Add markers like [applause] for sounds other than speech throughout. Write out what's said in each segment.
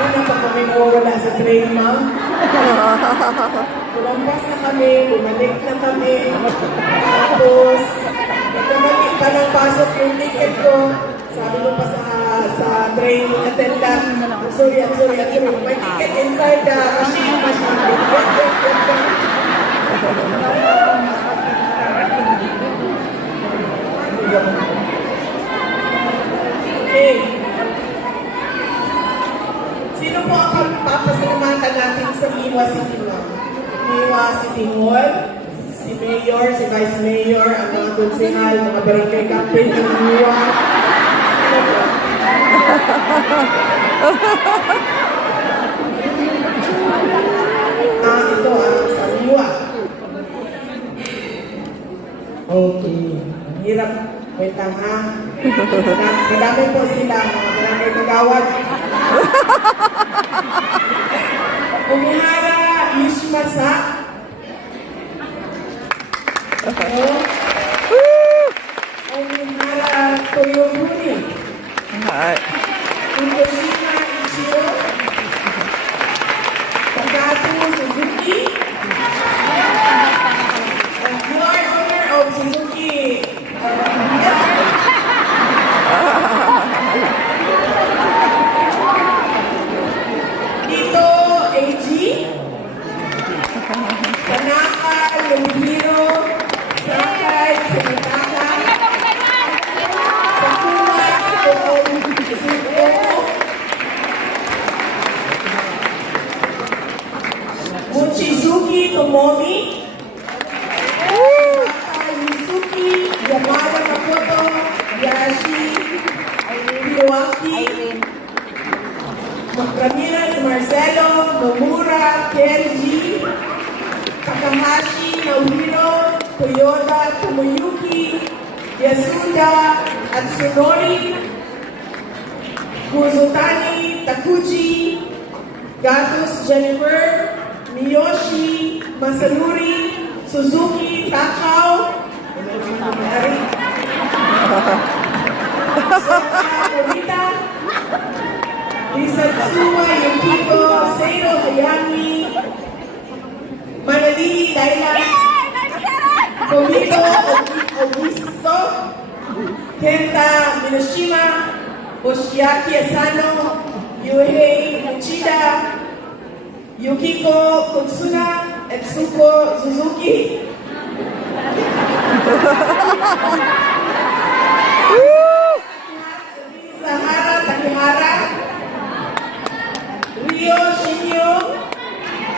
Kanina pa kami nawawala sa train, ma'am. [laughs] Lumampas na kami, bumalik na kami. Tapos, nagkamali pa ng pasok yung ticket ko. Sabi ko pa sa sa train attendant, I'm sorry, I'm sorry, I'm sorry. My ticket inside the machine, machine. Wait, wait, wait, wait. Okay. Sino po ang papasalamatan natin sa Iwa City Hall? Iwa City Hall, si Mayor, si Vice Mayor, ang mga konsehal, mga barangay captain ng Iwa. Sino po? Ah, ito ah, sa Iwa. Okay. Hirap. Wait lang ha. Madami po sila, mga Umihara Yushimasa. Umihara. Fukushima Yasuda, Atsunori, Kuzutani, Takuchi, Gatos Jennifer, Miyoshi, Masanuri, Suzuki, Takao, Soka, Morita, Isatsuwa Yukiko, Seiro Hayami, Manalini Daila, Komito Ogiso, Kenta Minoshima, Oshiaki Asano, Yuhei Uchida, Yukiko Kutsuna, Etsuko Suzuki. Sahara Takihara, Rio Shinyo,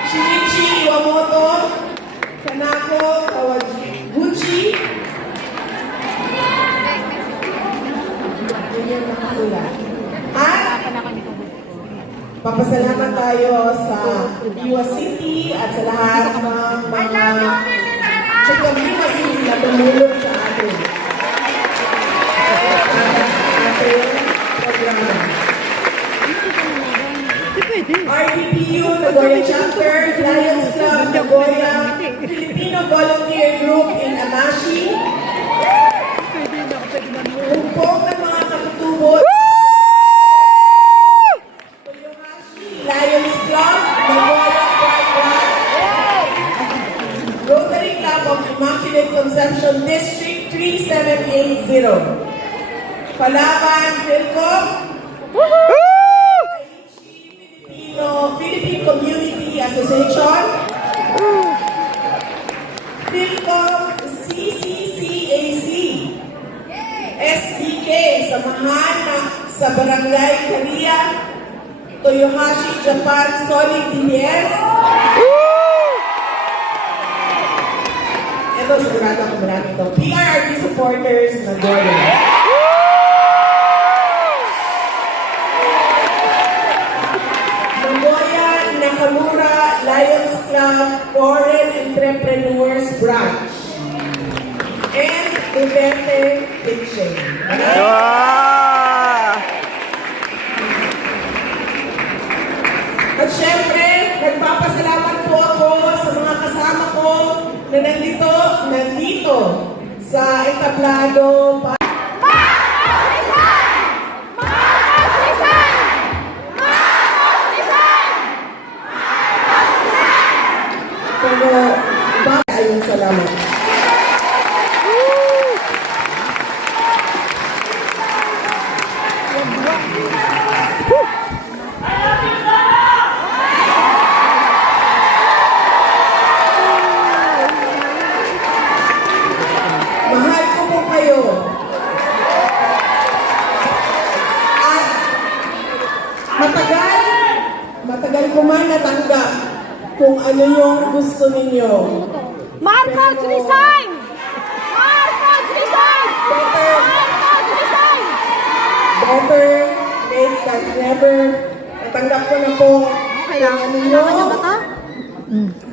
Shinichi Iwamoto, Kana papasalamat tayo sa Iwa City at sa lahat ng mga community na tumulong sa atin. RDPU Nagoya Chapter, Lions Club Nagoya, Filipino Volunteer Group in Amashi, Humpong Lions Club, Nagoya Pride Rock, Rotary Club of Immaculate Conception District 3780, Palaban Philcom, Filipino, Philippine Community Association, Philcom CCCAC, SBK, Samahan sa Barangay Korea, Toyohashi Japan Solid DBS. Ito, sigurado ako marami ito. PRRD supporters na Gordon. Nagoya Nakamura Lions Club Foreign Entrepreneurs Branch. And Duterte Kitchen. At sa entablado never. Natanggap ko na po kung ano yung... Frederick,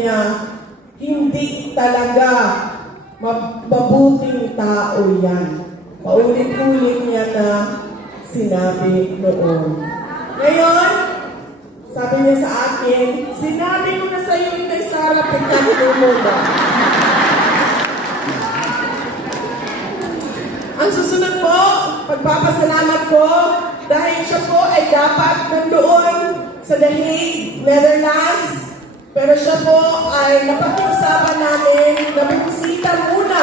niya, hindi talaga mab- mabuting tao yan. Paulit-ulit niya na sinabi noon. Ngayon, sabi niya sa akin, sinabi ko na sa iyo, Inday Sara, pagkakito mo ba? Ang susunod po, pagpapasalamat ko dahil siya po ay dapat nandoon sa The Hague, Netherlands. Pero siya po ay napakiusapan namin na bumisita muna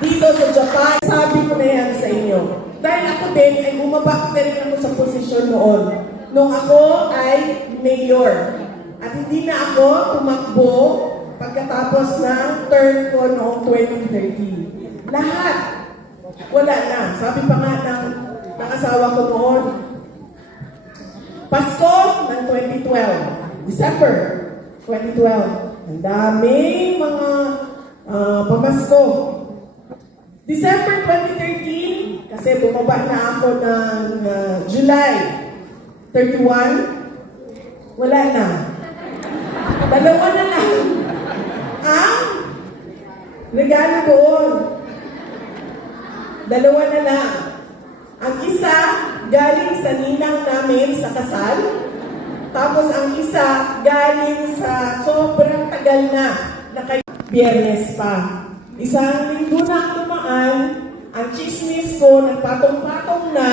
dito sa Japan. Sabi ko na yan sa inyo. Dahil ako din ay bumaba na rin ako sa posisyon noon. Nung ako ay mayor. At hindi na ako tumakbo pagkatapos ng term ko noong 2013. Lahat wala na. Sabi pa nga ng, ng asawa ko noon, Pasko ng 2012, December 2012. Ang daming mga ah, pamasko. December 2013, kasi bumaba na ako ng ah, July 31, wala na. Dalawa na lang. Ang regalo doon. Dalawa na lang. Ang isa, galing sa ninang namin sa kasal. Tapos ang isa, galing sa sobrang tagal na, na kay biyernes pa. Isang linggo na ang dumaan, ang chismis ko, nagpatong-patong na.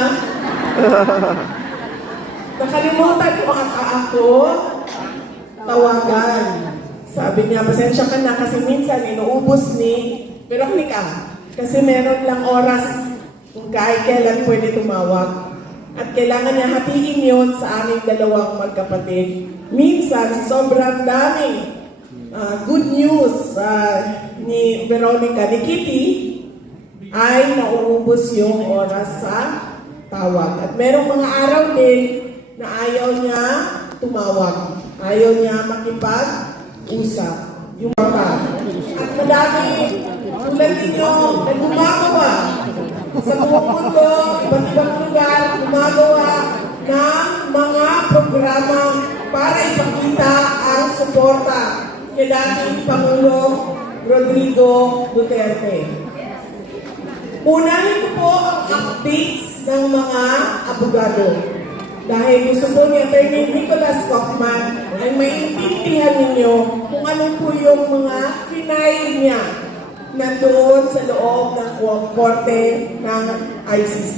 [laughs] Nakalimutan ko ang ako, tawagan. Sabi niya, pasensya ka na kasi minsan inuubos ni Veronica. Kasi meron lang oras kung kahit kailan pwede tumawag. At kailangan niya hatiin yun sa aming dalawang magkapatid. Minsan, sa sobrang daming ah, good news ah, ni Veronica, ni Kitty, ay nauubos yung oras sa tawag. At merong mga araw din na ayaw niya tumawag. Ayaw niya makipag-usap. Yung mga. At madami tulad ninyo na gumagawa sa buong mundo, iba't ibang lugar, gumagawa ng mga programa para ipakita ang suporta kay dating Pangulong Rodrigo Duterte. Unahin ko po ang updates ng mga abogado. Dahil gusto po ni Atty. Nicholas Kaufman ay maintindihan ninyo kung ano po yung mga final niya nandoon sa loob ng korte ng ICC.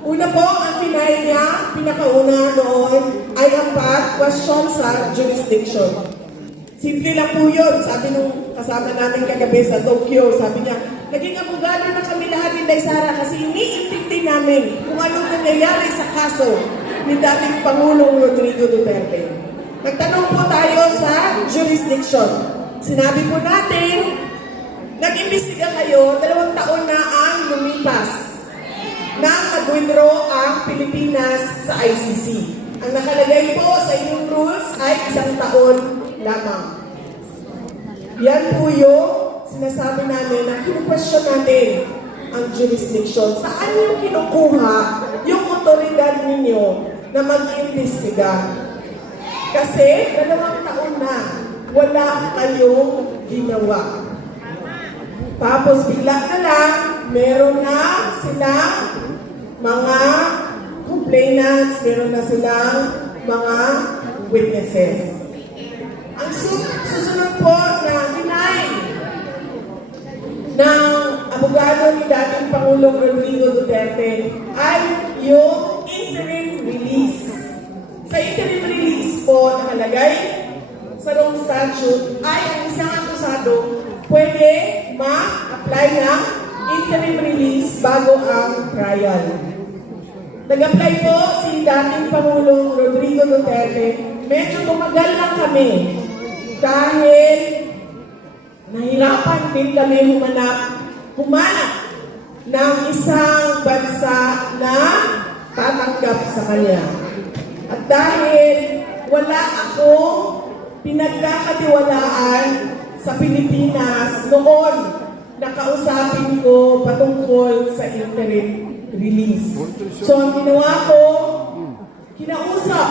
Una po, ang final niya, pinakauna noon, ay ang question sa jurisdiction. Simple lang po yun. Sabi nung kasama namin kagabi sa Tokyo, sabi niya, naging abogado na kami lahat ni Sara kasi iniintindi namin kung anong nangyayari sa kaso ni dating Pangulong Rodrigo Duterte. Nagtanong po tayo sa jurisdiction. Sinabi po natin, nag-imbestiga kayo, dalawang taon na ang lumipas nang nag-withdraw ang Pilipinas sa ICC. Ang nakalagay po sa inyong rules ay isang taon lamang. Yan po yung sinasabi namin na kinu-question natin ang jurisdiction? Saan yung kinukuha yung otoridad ninyo na mag-iimbestiga? Kasi dalawang taon na wala kayong ginawa. Tapos bigla na lang, meron na silang mga complainants, meron na silang mga witnesses. Ang su- susunod po na deny ng abogado ni dating Pangulong Rodrigo Duterte ay yung interim release. Sa interim release po nakalagay sa Rome Statute ay ang isang akusado pwede ma-apply ng interim release bago ang trial. Nag-apply po si dating Pangulong Rodrigo Duterte. Medyo tumagal lang kami dahil nahirapan din kami humanap, humanap ng isang bansa na tatanggap sa kanya. At dahil wala akong pinagkakatiwalaan sa Pilipinas noon nakausapin ko patungkol sa interim release. So ang ginawa ko, kinausap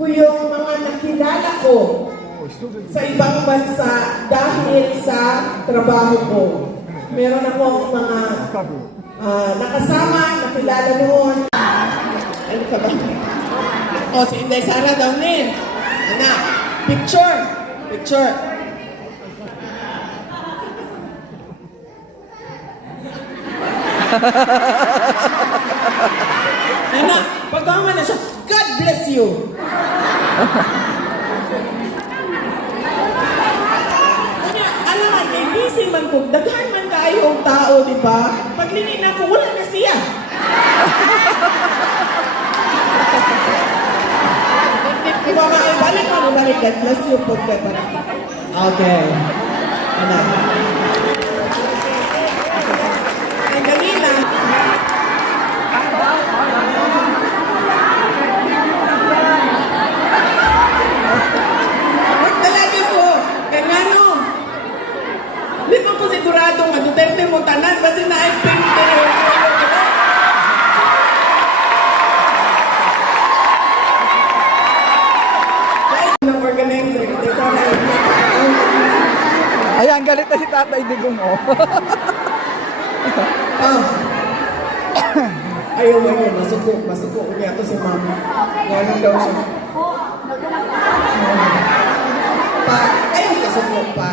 ko yung mga nakilala ko sa ibang bansa dahil sa trabaho ko. Meron akong mga ah, nakasama, nakilala noon. Ano ka ba? O, si Inday Sara daw din. Anak, picture. Picture. [laughs] Anak, pagkama na siya, God bless you. Kanya, alam nga, kay busy man ko, daghan man kayo ang tao, di ba? Pag linin ako, wala na siya. Eh, balik mo, balik. God bless you po? Okay. Ano? Ay, dali na. Wag talaga ko. Kaya nga no. Hindi ko po sigurado nga Duterte mo tanan kasi na ay na Ayan, galit na si Tatay Digong, oh. [laughs] Ah. Ayaw mo yun, masuko, masuko niya to si mama. Ganun daw siya. Pa, ayaw ka suko pa.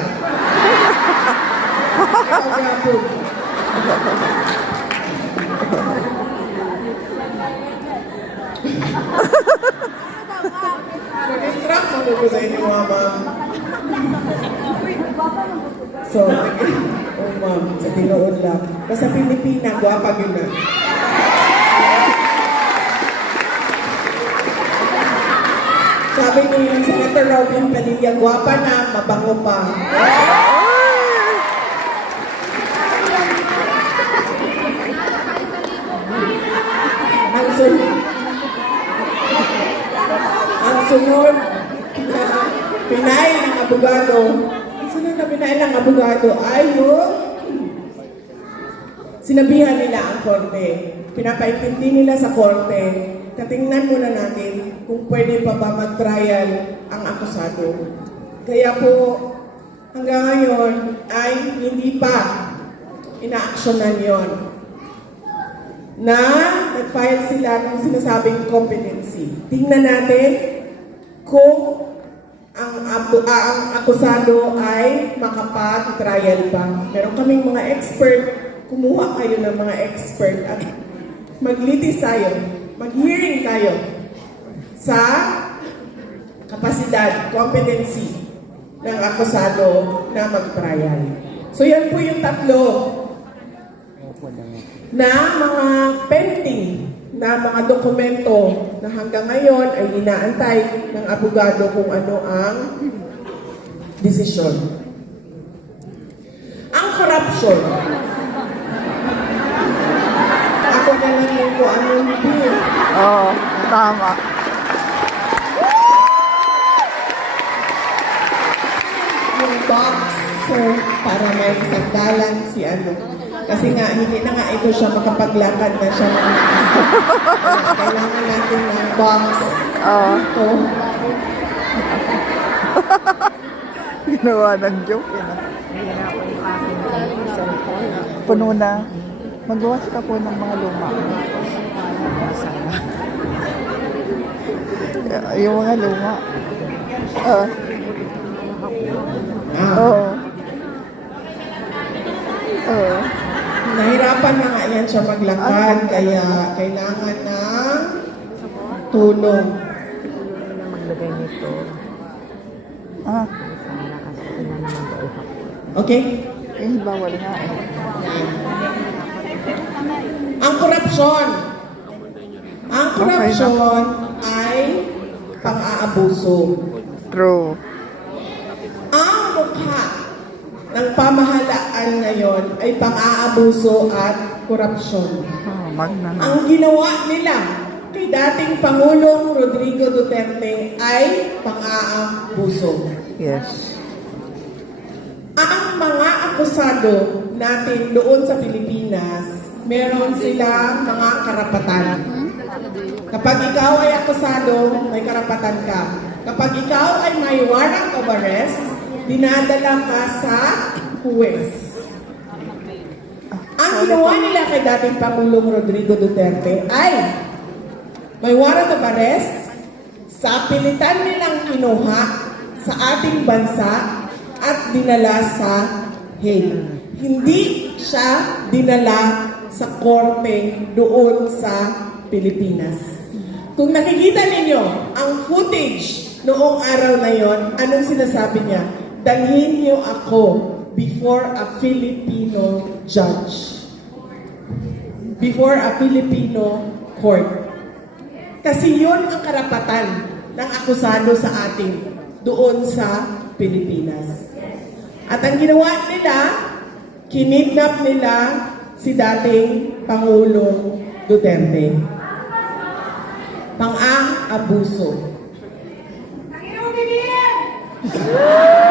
Nag-distract mo ko sa inyo, mama. So, oh ma'am, sa tinood lang. Basta Pilipina, gwapa yun na. Sabi ni Senator Robin Padilla, gwapa na, mabango pa. Sunod na pinay ng abogado, ang sunod na pinay ng abogado ay yung sinabihan nila ang korte. Pinapaintindi nila sa korte. Katingnan muna natin kung pwede pa ba mag-trial ang akusado. Kaya po, hanggang ngayon ay hindi pa inaaksyonan yon na nag-file sila ng sinasabing competency. Tingnan natin kung ang, apu- ah, ang akusado ay makapag-trial pa. Meron kaming mga expert, kumuha kayo ng mga expert at maglitis tayo, mag-hearing tayo sa kapasidad, competency ng akusado na mag-trial. So yan po yung tatlo na mga pending na mga dokumento na hanggang ngayon ay inaantay ng abogado kung ano ang desisyon. Ang corruption. Ako na lang yung kung ano hindi. Oo, tama. Yung box, sir, para may sandalan si ano. Kasi nga, hindi na nga ito siya makapaglakad na siya. [laughs] Kailangan natin ng box. Oo. Ito. [laughs] Ginawa ng joke. Yun, ah. Puno na. Magwash ka po ng mga luma. [laughs] Yung mga luma. Ah. Ah, Oo. Oo. Nahirapan na nga yan siya maglakad, kaya kailangan ng tulong. Ah. Okay? Eh, bawal nga eh. Ang korupsyon. Ang korupsyon ay pang-aabuso. True. Ang mukha ng pamahalaan ngayon ay pang-aabuso at korupsyon. Na. Ang ginawa nila kay dating Pangulong Rodrigo Duterte ay pang-aabuso. Yes. Ang mga akusado natin doon sa Pilipinas, meron silang mga karapatan. Kapag ikaw ay akusado, may karapatan ka. Kapag ikaw ay may warrant of arrest, dinadala ka sa huwes. Ang ginawa nila kay dating Pangulong Rodrigo Duterte ay may warrant of arrest, sa pilitan nilang kinuha sa ating bansa at dinala sa Hague. Hindi siya dinala sa korte doon sa Pilipinas. Kung nakikita ninyo ang footage noong araw na yon, anong sinasabi niya? Dalhin niyo ako before a Filipino judge. Before a Filipino court. Kasi yun ang karapatan ng akusado sa atin doon sa Pilipinas. At ang ginawa nila, kinidnap nila si dating Pangulong Duterte. Pang-abuso. [laughs]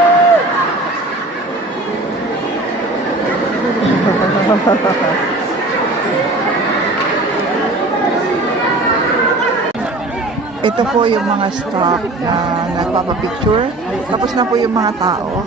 Ito po yung mga stock na nagpapapicture. Tapos na po yung mga tao.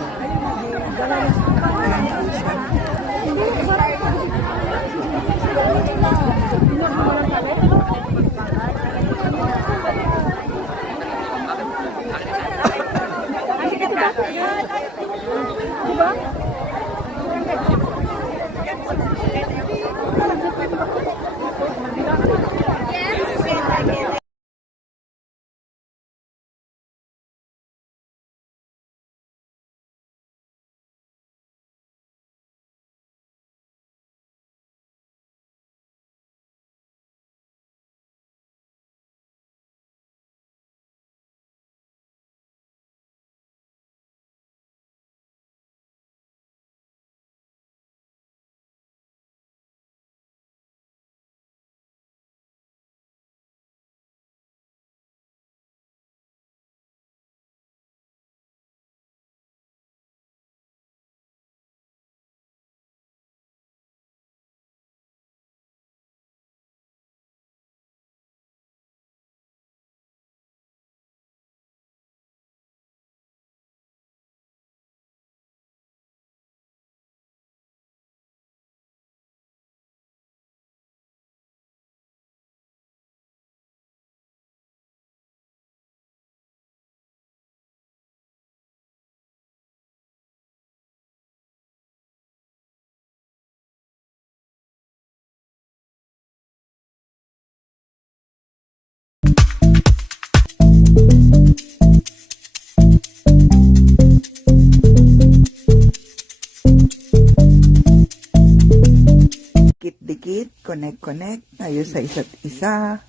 Connect-connect tayo sa isa't isa.